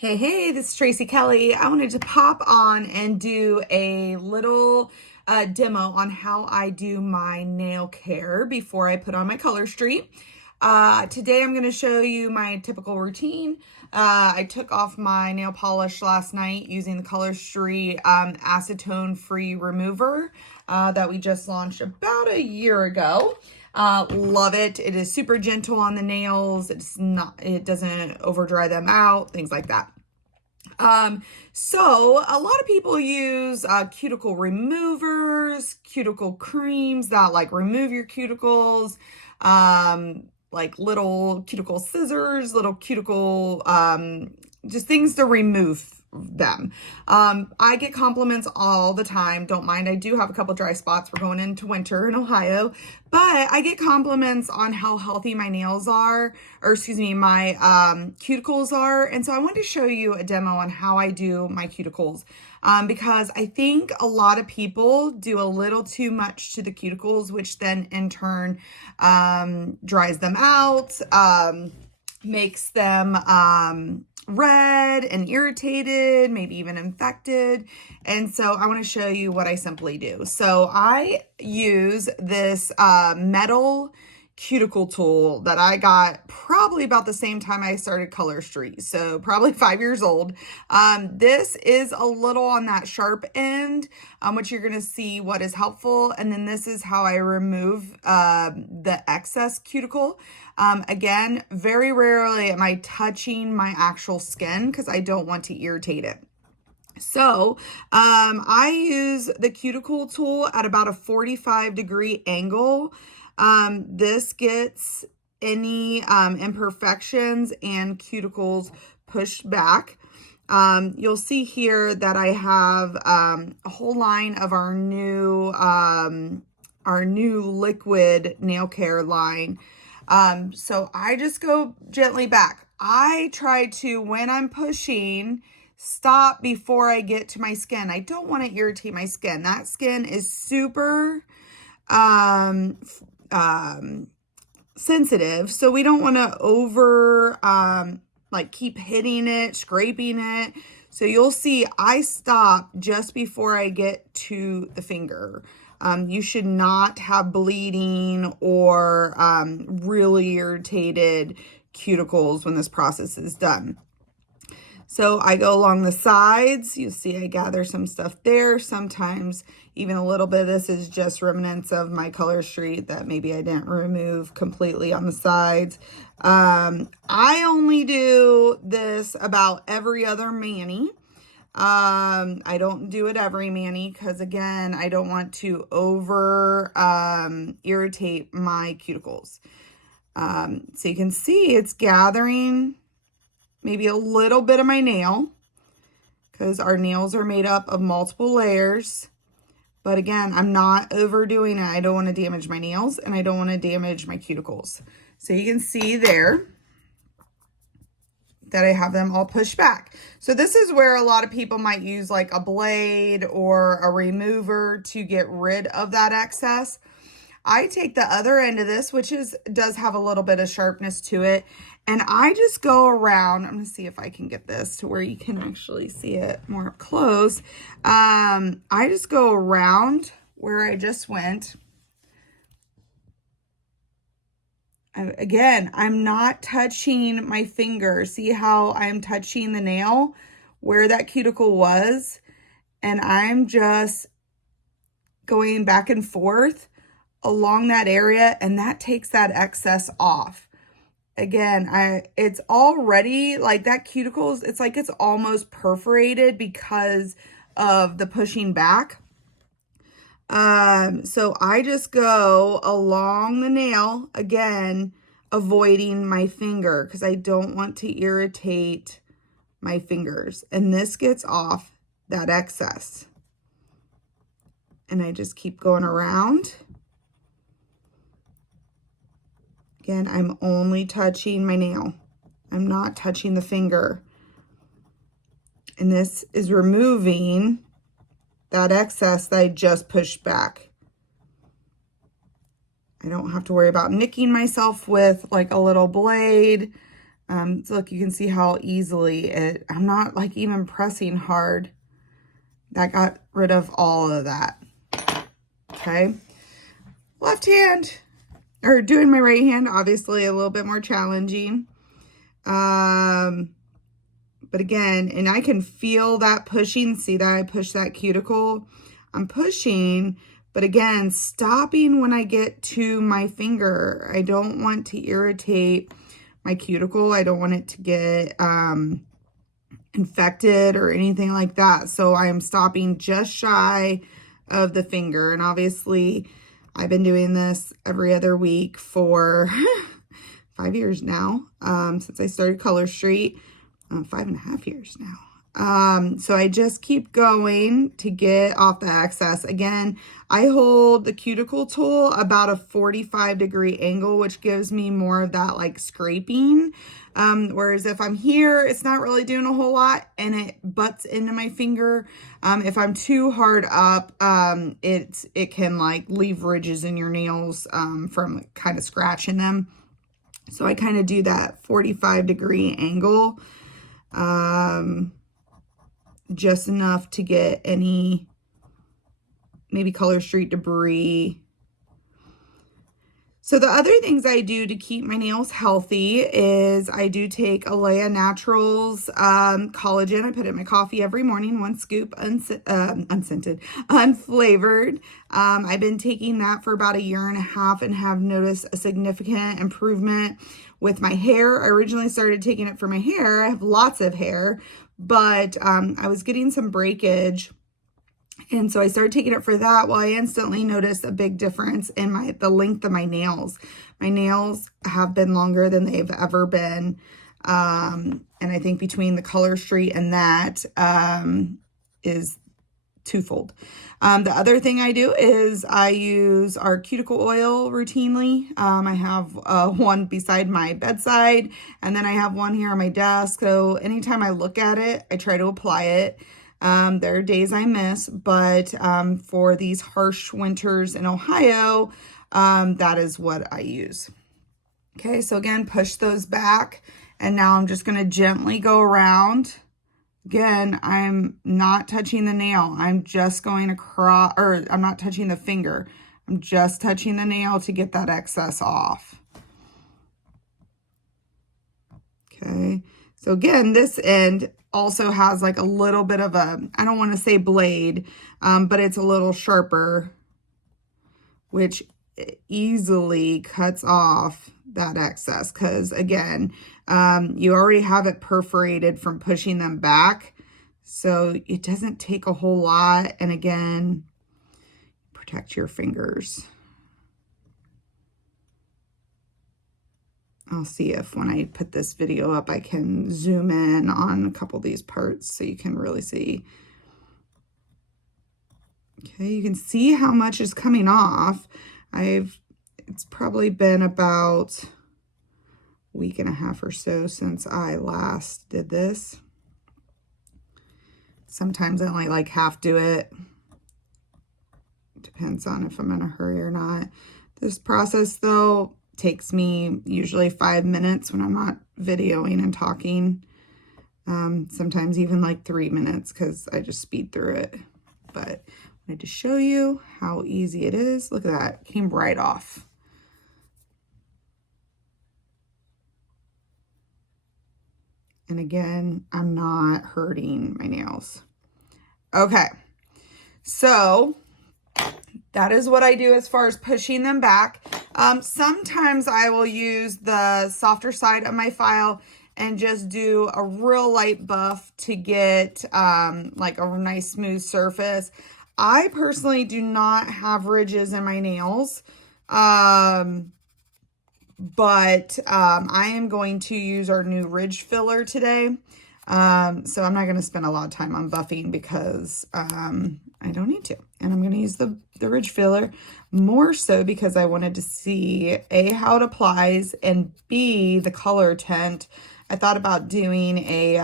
Hey, this is Tracy Kelly. I wanted to pop on and do a little demo on how I do my nail care before I put on my color street. Today I'm going to show you my typical routine. I took off my nail polish last night using the Color Street acetone-free remover that we just launched about a year ago. Love it. It is super gentle on the nails. It doesn't over dry them out, things like that. So a lot of people use cuticle removers, cuticle creams that like remove your cuticles, like little cuticle scissors, little cuticle, just things to remove them. I get compliments all the time. Don't mind, I do have a couple dry spots. We're going into winter in Ohio, but I get compliments on how healthy my nails are, or excuse me, my cuticles are. And so I wanted to show you a demo on how I do my cuticles, because I think a lot of people do a little too much to the cuticles, which then in turn dries them out, makes them red and irritated, maybe even infected. And so I want to show you what I simply do. So I use this metal cuticle tool that I got probably about the same time I started Color Street, so probably 5 years old. This is a little on that sharp end, which you're going to see what is helpful. And then this is how I remove the excess cuticle. Again, very rarely am I touching my actual skin because I don't want to irritate it. So I use the cuticle tool at about a 45-degree angle. This gets any imperfections and cuticles pushed back. You'll see here that I have a whole line of our new liquid nail care line. So I just go gently back. I try to, when I'm pushing, stop before I get to my skin. I don't want to irritate my skin. That skin is super sensitive, so we don't want to over like keep hitting it, scraping it. So you'll see I stop just before I get to the finger. You should not have bleeding or really irritated cuticles when this process is done. So I go along the sides. You see I gather some stuff there. Sometimes even a little bit of this is just remnants of my Color Street that maybe I didn't remove completely on the sides. I only do this about every other mani. I don't do it every mani because, again, I don't want to over irritate my cuticles. So you can see it's gathering maybe a little bit of my nail, because our nails are made up of multiple layers. But again, I'm not overdoing it. I don't want to damage my nails and I don't want to damage my cuticles. So you can see there that I have them all pushed back. So this is where a lot of people might use like a blade or a remover to get rid of that excess. I take the other end of this, which does have a little bit of sharpness to it, and I just go around. I'm going to see if I can get this to where you can actually see it more up close. I just go around where I just went. Again, I'm not touching my finger. See how I'm touching the nail where that cuticle was? And I'm just going back and forth along that area, and that takes that excess off. Again, it's already like that cuticles, it's like it's almost perforated because of the pushing back. So I just go along the nail, again, avoiding my finger because I don't want to irritate my fingers. And this gets off that excess. And I just keep going around. Again, I'm only touching my nail. I'm not touching the finger. And this is removing that excess that I just pushed back. I don't have to worry about nicking myself with like a little blade. So look, you can see how easily I'm not like even pressing hard. That got rid of all of that. Okay. Left hand, or doing my right hand, obviously a little bit more challenging. But again, and I can feel that pushing. See that I push that cuticle? I'm pushing, but again, stopping when I get to my finger. I don't want to irritate my cuticle. I don't want it to get infected or anything like that. So I am stopping just shy of the finger. And obviously, I've been doing this every other week for 5 years now, since I started Color Street. 5.5 years now. So I just keep going to get off the excess. Again, I hold the cuticle tool about a 45-degree angle, which gives me more of that like scraping. Whereas if I'm here, it's not really doing a whole lot and it butts into my finger. If I'm too hard up, it can like leave ridges in your nails from kind of scratching them. So I kind of do that 45-degree angle. Just enough to get any maybe Color Street debris. So the other things I do to keep my nails healthy is I do take Alea Naturals collagen. I put it in my coffee every morning, 1 scoop, unscented, unflavored. I've been taking that for about 1.5 years and have noticed a significant improvement with my hair. I originally started taking it for my hair. I have lots of hair, but I was getting some breakage. And so I started taking it for that. Well, I instantly noticed a big difference in the length of my nails. My nails have been longer than they've ever been. And I think between the Color Street and that is twofold. The other thing I do is I use our cuticle oil routinely. I have one beside my bedside, and then I have one here on my desk. So anytime I look at it, I try to apply it. There are days I miss, but for these harsh winters in Ohio, that is what I use. Okay, so again, push those back, and now I'm just going to gently go around. Again, I'm not touching the nail. I'm just going across, or I'm not touching the finger. I'm just touching the nail to get that excess off. Okay, so again, this end also has like a little bit of a, I don't want to say blade, but it's a little sharper, which easily cuts off that excess. Because again, you already have it perforated from pushing them back, so it doesn't take a whole lot. And again, protect your fingers. I'll see if when I put this video up, I can zoom in on a couple of these parts so you can really see. Okay, you can see how much is coming off. It's probably been about 1.5 weeks or so since I last did this. Sometimes I only like half do it. Depends on if I'm in a hurry or not. This process though takes me usually 5 minutes when I'm not videoing and talking. Sometimes even like 3 minutes because I just speed through it. But I wanted to show you how easy it is. Look at that, came right off. And again, I'm not hurting my nails. Okay, so that is what I do as far as pushing them back. Sometimes I will use the softer side of my file and just do a real light buff to get like a nice smooth surface. I personally do not have ridges in my nails, but I am going to use our new ridge filler today. So I'm not going to spend a lot of time on buffing because I don't need to. And I'm going to use the ridge filler more so because I wanted to see A, how it applies, and B, the color tint. I thought about doing a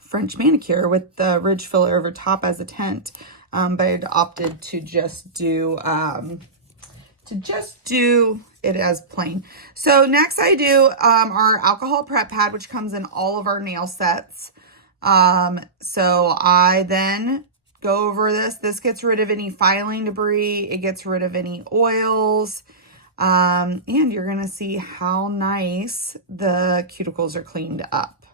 French manicure with the ridge filler over top as a tint, but I'd opted to just do it as plain. So next I do our alcohol prep pad, which comes in all of our nail sets. So I then go over this. This gets rid of any filing debris. It gets rid of any oils. And you're going to see how nice the cuticles are cleaned up.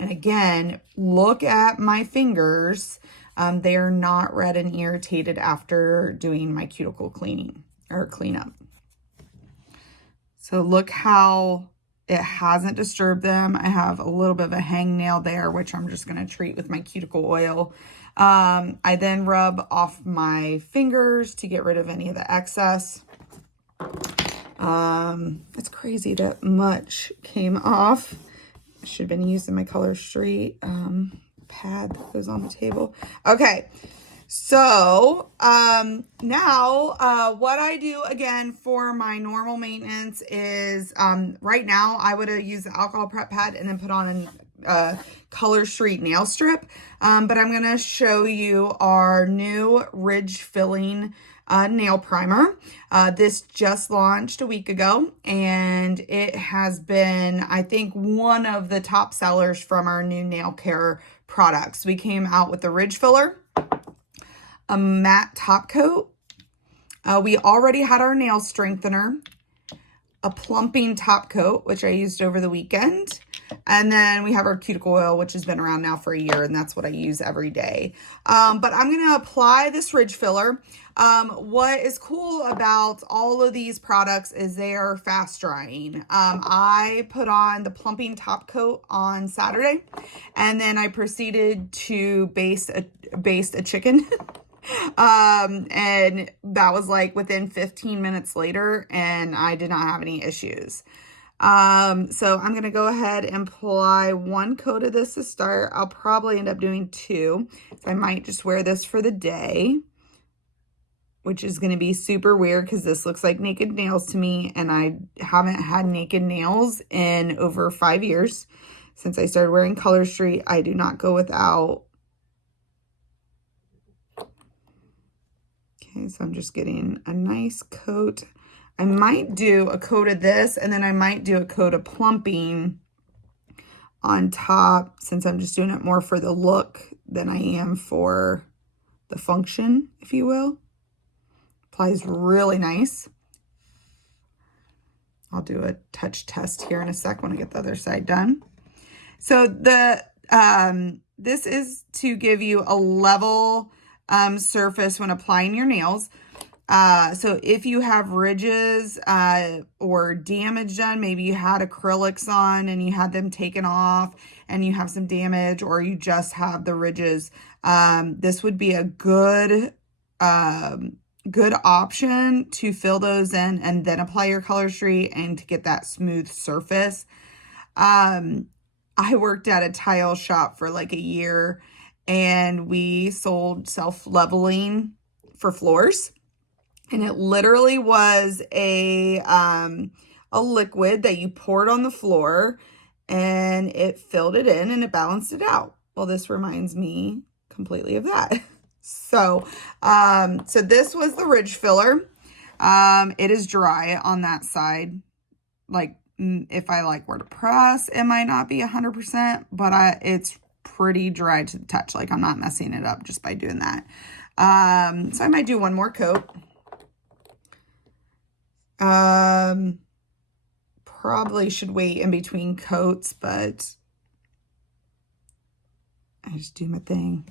And again, look at my fingers. They are not red and irritated after doing my cuticle cleaning or cleanup. So look how it hasn't disturbed them. I have a little bit of a hangnail there, which I'm just going to treat with my cuticle oil. I then rub off my fingers to get rid of any of the excess. It's crazy that much came off. I should have been using my Color Street pad that goes on the table. Okay, so now what I do again for my normal maintenance is right now I would use the alcohol prep pad and then put on a Color Street nail strip, but I'm going to show you our new ridge filling nail primer. This just launched a week ago, and it has been, I think, one of the top sellers from our new nail care products. We came out with the ridge filler, a matte top coat. We already had our nail strengthener, a plumping top coat, which I used over the weekend. And then we have our cuticle oil, which has been around now for a year, and that's what I use every day. But I'm going to apply this ridge filler. What is cool about all of these products is they are fast drying. I put on the plumping top coat on Saturday, and then I proceeded to baste a chicken. And that was like within 15 minutes later, and I did not have any issues. So I'm going to go ahead and apply one coat of this to start. I'll probably end up doing two. So I might just wear this for the day, which is going to be super weird because this looks like naked nails to me, and I haven't had naked nails in over 5 years. Since I started wearing Color Street, I do not go without. Okay, so I'm just getting a nice coat. I might do a coat of this, and then I might do a coat of plumping on top, since I'm just doing it more for the look than I am for the function, if you will. Applies really nice. I'll do a touch test here in a sec when I get the other side done. So this is to give you a level surface when applying your nails. So if you have ridges or damage done, maybe you had acrylics on and you had them taken off and you have some damage, or you just have the ridges, this would be a good option to fill those in and then apply your Color Street and to get that smooth surface. I worked at a tile shop for like a year, and we sold self-leveling for floors. And it literally was a liquid that you poured on the floor, and it filled it in and it balanced it out. Well, this reminds me completely of that. So this was the ridge filler. It is dry on that side. Like, if I were to press, it might not be 100%, but it's pretty dry to the touch. Like, I'm not messing it up just by doing that. So I might do one more coat. Probably should wait in between coats, but I just do my thing.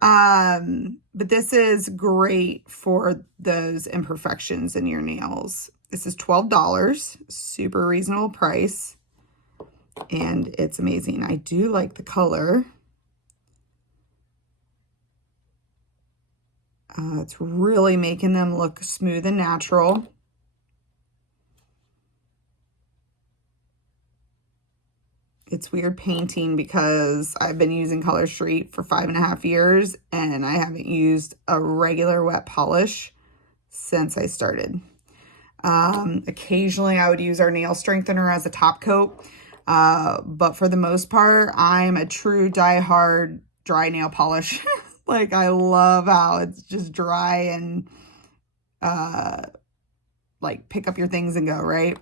But this is great for those imperfections in your nails. This is $12, super reasonable price, and it's amazing. I do like the color. It's really making them look smooth and natural. It's weird painting because I've been using Color Street for 5.5 years, and I haven't used a regular wet polish since I started. Occasionally I would use our nail strengthener as a top coat, but for the most part, I'm a true diehard dry nail polish. Like, I love how it's just dry and like pick up your things and go, right?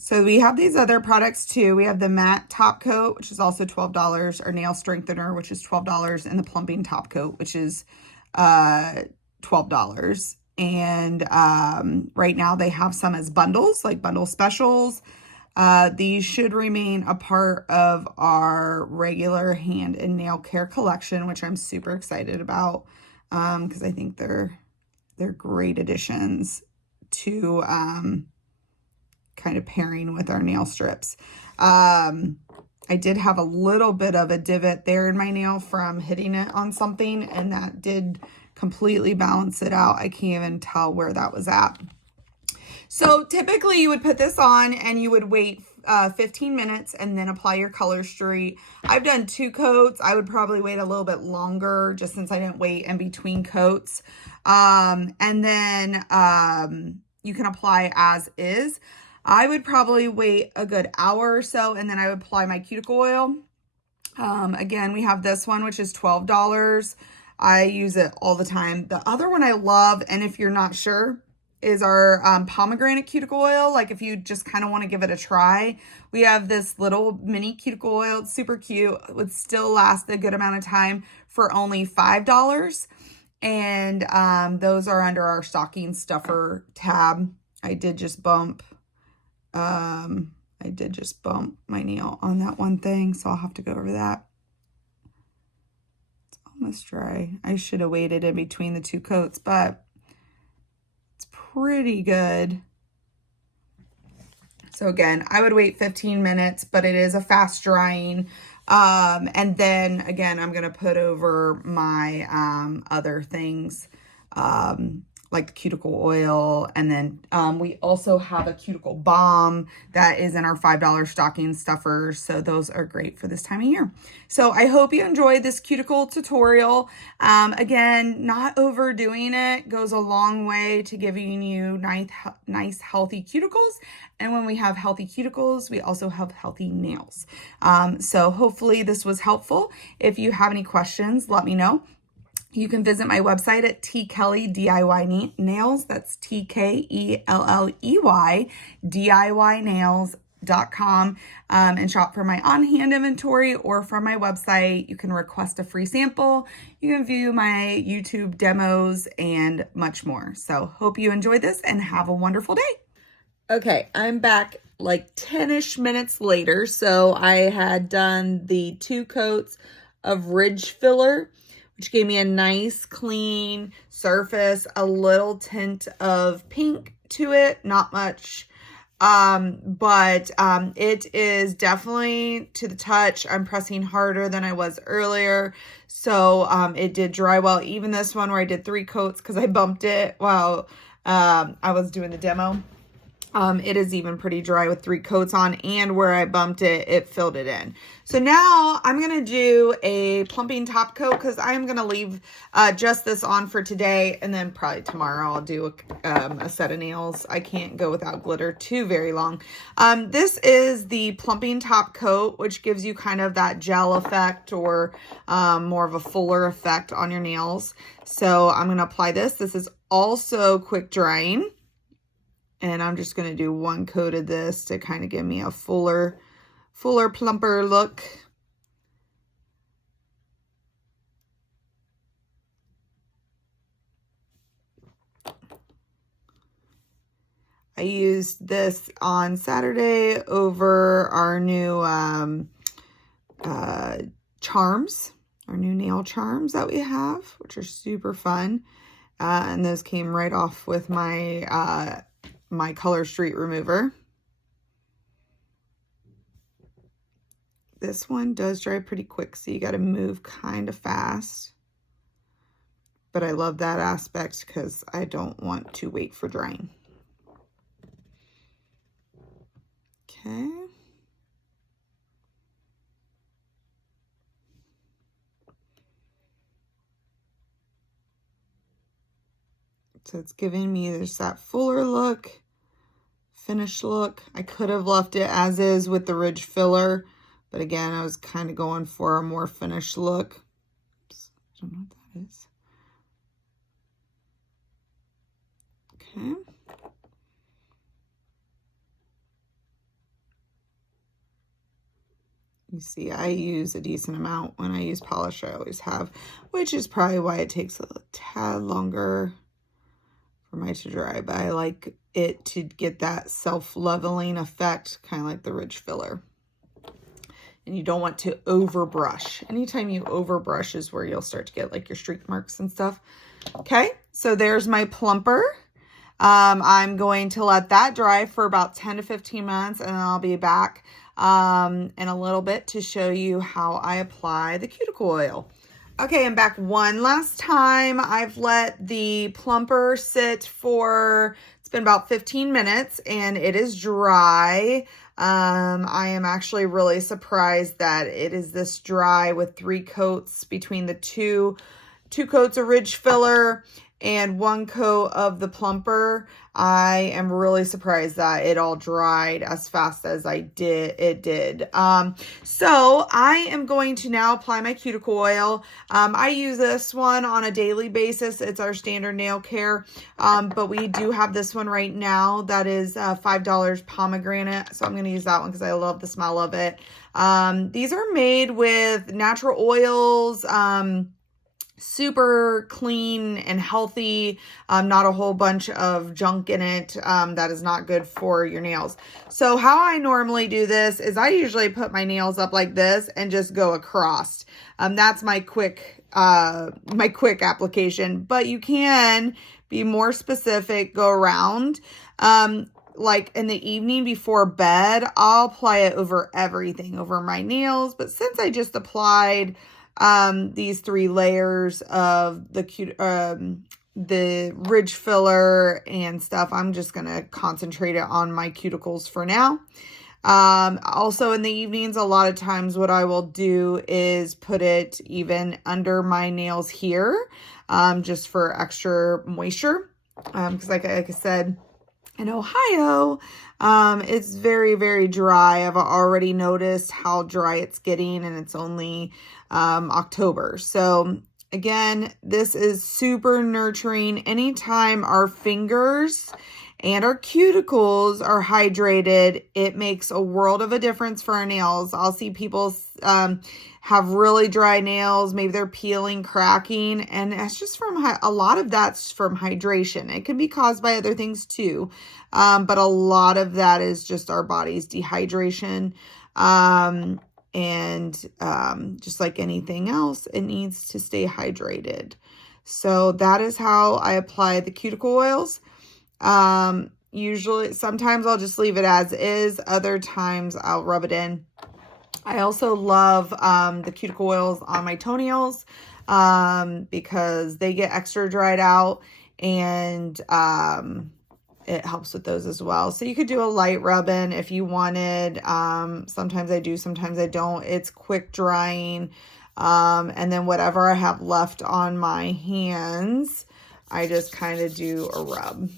So we have these other products too. We have the matte top coat, which is also $12, our nail strengthener, which is $12, and the plumping top coat, which is $12. And right now they have some as bundles, like bundle specials. These should remain a part of our regular hand and nail care collection, which I'm super excited about because I think they're great additions to kind of pairing with our nail strips. I did have a little bit of a divot there in my nail from hitting it on something, and that did completely balance it out. I can't even tell where that was at. So typically you would put this on and you would wait 15 minutes and then apply your Color Street. I've done 2 coats. I would probably wait a little bit longer just since I didn't wait in between coats. And then you can apply as is. I would probably wait a good hour or so, and then I would apply my cuticle oil. Again, we have this one, which is $12. I use it all the time. The other one I love, and if you're not sure, is our pomegranate cuticle oil. Like if you just kind of want to give it a try, we have this little mini cuticle oil. It's super cute. It would still last a good amount of time for only $5. And those are under our stocking stuffer tab. I did just bump my nail on that one thing, so I'll have to go over that. It's almost dry. I should have waited in between the 2 coats, but it's pretty good. So again, I would wait 15 minutes, but it is a fast drying. And then again, I'm going to put over my other things, like the cuticle oil. And then we also have a cuticle balm that is in our $5 stocking stuffer. So those are great for this time of year. So I hope you enjoyed this cuticle tutorial. Again, not overdoing it goes a long way to giving you nice healthy cuticles. And when we have healthy cuticles, we also have healthy nails. So hopefully this was helpful. If you have any questions, let me know. You can visit my website at Kelly DIY Nails. That's TKELLEY DIY Nails.com and shop for my on-hand inventory, or from my website. You can request a free sample. You can view my YouTube demos and much more. So hope you enjoyed this and have a wonderful day. Okay, I'm back like 10-ish minutes later. So I had done the 2 coats of ridge filler, which gave me a nice clean surface, a little tint of pink to it, not much, but it is definitely to the touch. I'm pressing harder than I was earlier, so it did dry well. Even this one where I did 3 coats because I bumped it while I was doing the demo. It is even pretty dry with 3 coats on, and where I bumped it, it filled it in. So now I'm going to do a plumping top coat because I'm going to leave just this on for today, and then probably tomorrow I'll do a set of nails. I can't go without glitter too very long. This is the plumping top coat, which gives you kind of that gel effect or more of a fuller effect on your nails. So I'm going to apply this. This is also quick drying. And I'm just going to do 1 coat of this to kind of give me a fuller, plumper look. I used this on Saturday over our new charms, our new nail charms that we have, which are super fun. And those came right off with my my Color Street remover. This one does dry pretty quick, so you got to move kind of fast. But I love that aspect because I don't want to wait for drying. Okay. So it's giving me just that fuller look, finished look. I could have left it as is with the ridge filler, but again, I was kind of going for a more finished look. Oops, I don't know what that is. Okay. You see, I use a decent amount when I use polish. I always have, which is probably why it takes a tad longer for mine to dry, but I like it to get that self-leveling effect, kind of like the ridge filler. And you don't want to overbrush. Anytime you overbrush is where you'll start to get like your streak marks and stuff. Okay, so there's my plumper. I'm going to let that dry for about 10 to 15 minutes, and then I'll be back in a little bit to show you how I apply the cuticle oil. Okay, I'm back one last time. I've let the plumper sit for, it's been about 15 minutes, and it is dry. I am actually really surprised that it is this dry with 3 coats between the two coats of ridge filler and 1 coat of the plumper. I am really surprised that it all dried as fast as it did. So I am going to now apply my cuticle oil. I use this one on a daily basis. It's our standard nail care. But we do have this one right now that is $5 pomegranate. So I'm going to use that one because I love the smell of it. These are made with natural oils, super clean and healthy, not a whole bunch of junk in it that is not good for your nails. So how I normally do this is I usually put my nails up like this and just go across. That's my quick application, but you can be more specific, go around. Like in the evening before bed, I'll apply it over everything, over my nails. But since I just applied these 3 layers of the ridge filler and stuff, I'm just going to concentrate it on my cuticles for now. Also in the evenings, a lot of times what I will do is put it even under my nails here, just for extra moisture. Because like I said, in Ohio, it's very, very dry. I've already noticed how dry it's getting, and it's only October. So again, this is super nurturing. Anytime our fingers and our cuticles are hydrated, it makes a world of a difference for our nails. I'll see people have really dry nails, maybe they're peeling, cracking, and it's just from a lot of that's from hydration. It can be caused by other things too, but a lot of that is just our body's dehydration. Just like anything else, it needs to stay hydrated. So that is how I apply the cuticle oils. Usually, sometimes I'll just leave it as is. Other times I'll rub it in. I also love the cuticle oils on my toenails because they get extra dried out, and it helps with those as well. So you could do a light rub-in if you wanted. Sometimes I do, sometimes I don't. It's quick drying. And then whatever I have left on my hands, I just kind of do a rub.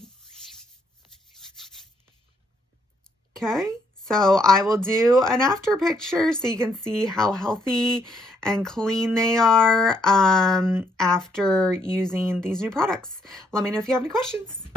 Okay, so I will do an after picture so you can see how healthy and clean they are after using these new products. Let me know if you have any questions.